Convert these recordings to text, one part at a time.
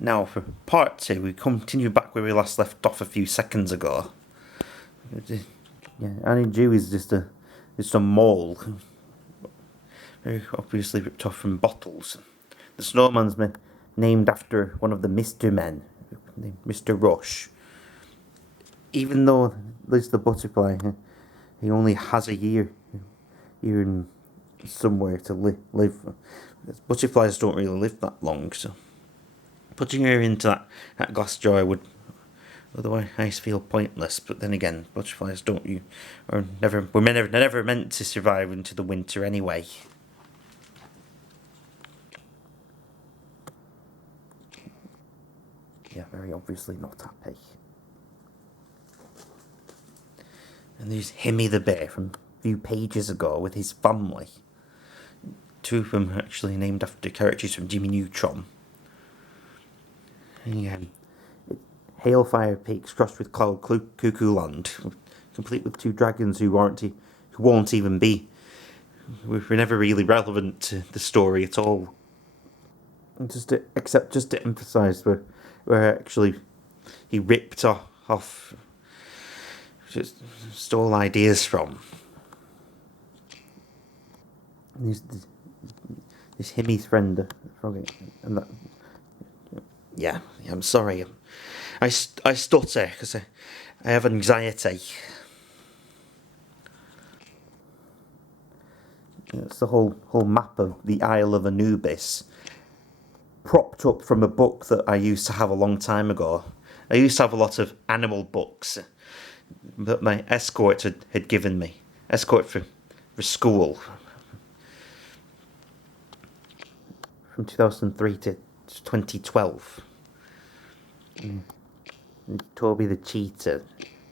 Now, for part two, we continue back where we last left off a few seconds ago. Yeah, Annie Jew is just a mole, very obviously ripped off from bottles. The snowman's named after one of the Mr. Men, Mr. Rush. Even though Liz the butterfly, he only has a year in somewhere to live. Butterflies don't really live that long, so putting her into that glass jar would otherwise feel pointless. But then again, butterflies were never meant to survive into the winter anyway. Yeah, very obviously not happy. And there's Himmy the bear from a few pages ago with his family. Two of them are actually named after characters from Jimmy Neutron. And Hailfire Peaks crossed with Cloud Cuckoo Land, complete with two dragons who won't even be. Were never really relevant to the story at all. Except to emphasise where actually he ripped off, just stole ideas from. And this Himmy's friend, and that. Yeah, I'm sorry. I stutter because I have anxiety. It's the whole map of the Isle of Anubis, propped up from a book that I used to have a long time ago. I used to have a lot of animal books that my escort had given me. Escort for school. From 2003 to 2012. Toby the cheetah,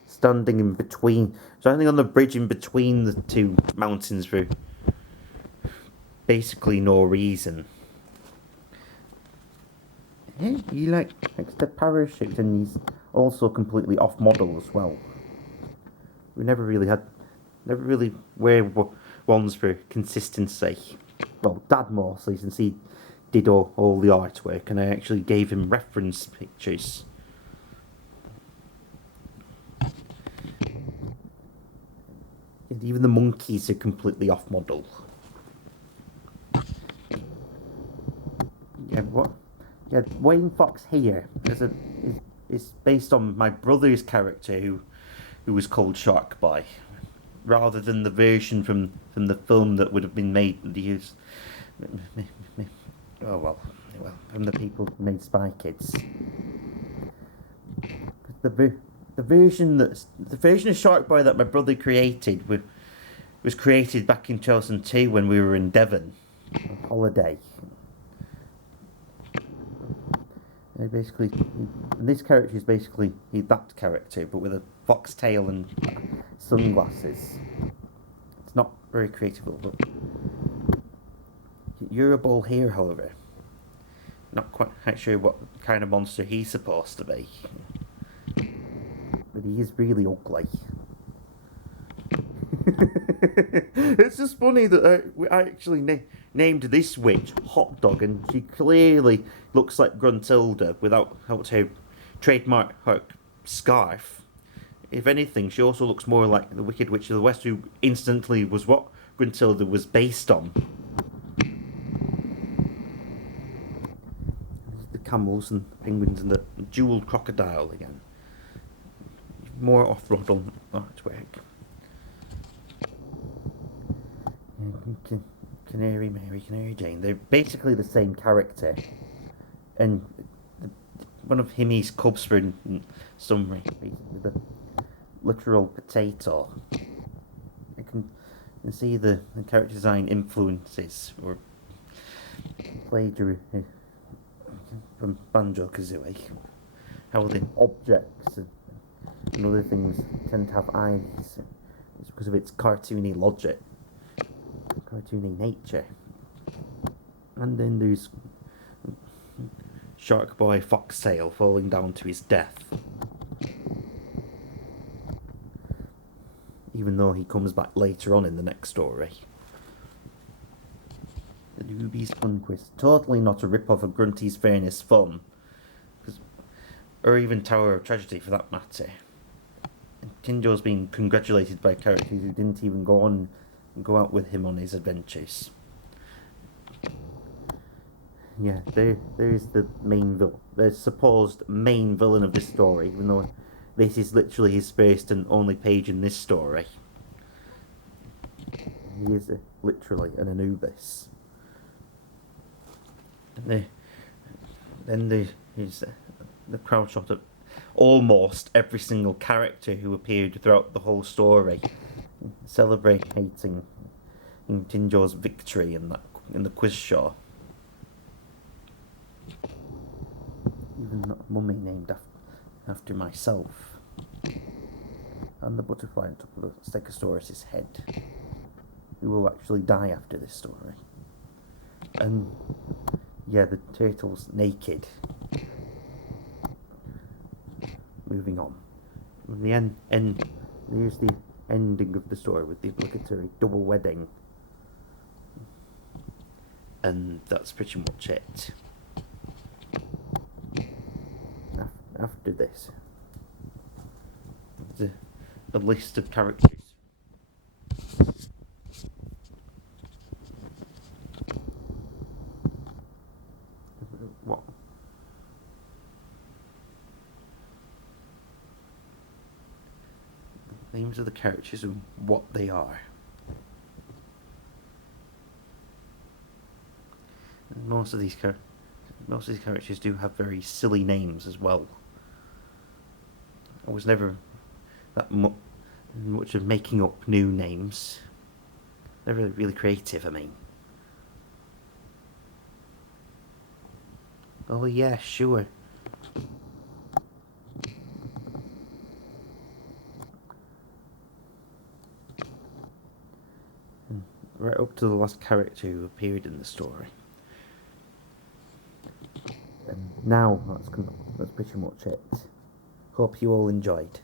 standing on the bridge in between the two mountains for basically no reason. Hey, he likes the parachute, and he's also completely off model as well. We never really wear ones for consistency. Well, Dad mostly, since he did all the artwork, and I actually gave him reference pictures. And even the monkeys are completely off model. Yeah, what? Yeah, Wayne Fox here is based on my brother's character who was called Shark Boy, rather than the version from the film that would have been made in the years. Oh well, from the people who made Spy Kids. The version of Shark Boy that my brother created was created back in 2002 when we were in Devon on holiday. This character is basically that character, but with a fox tail and sunglasses. It's not very creative, but Euroball here, however, not quite sure what kind of monster he's supposed to be, but he is really ugly. It's just funny that I actually named this witch Hot Dog, and she clearly looks like Gruntilda without her trademark scarf. If anything, she also looks more like the Wicked Witch of the West, who instantly was what Gruntilda was based on. The camels and penguins and the jeweled crocodile again. More off-model artwork. Canary Mary, Canary Jane. They're basically the same character. And one of Himmy's cubs were in summary with a literal potato. You can see the character design influences or plagiarism from Banjo-Kazooie. How the objects and other things tend to have eyes. It's because of its cartoony logic. Cartoony nature. And then there's Shark Boy Foxtail falling down to his death. Even though he comes back later on in the next story. The Newbie's Conquest. Totally not a rip-off of Grunty's Fairness Fun. or even Tower of Tragedy for that matter. Tinjo's been congratulated by characters who didn't even go out with him on his adventures. Yeah, there is the main villain, the supposed main villain of this story, even though this is literally his first and only page in this story. He is literally an Anubis. And then there's the crowd shot at almost every single character who appeared throughout the whole story, celebrating Tinjo's victory in the quiz show. Even that mummy named after myself, and the butterfly on top of the Stegosaurus's head, who will actually die after this story. And yeah, the turtle's naked. Moving on. The end. Here's the ending of the story with the obligatory double wedding, and that's pretty much it. After this, a list of characters. What? Names of the characters and what they are. And most of these characters do have very silly names as well. I was never that much of making up new names. They're really creative, I mean. Oh yeah, sure. And right up to the last character who appeared in the story. And now that's pretty much it. Hope you all enjoyed.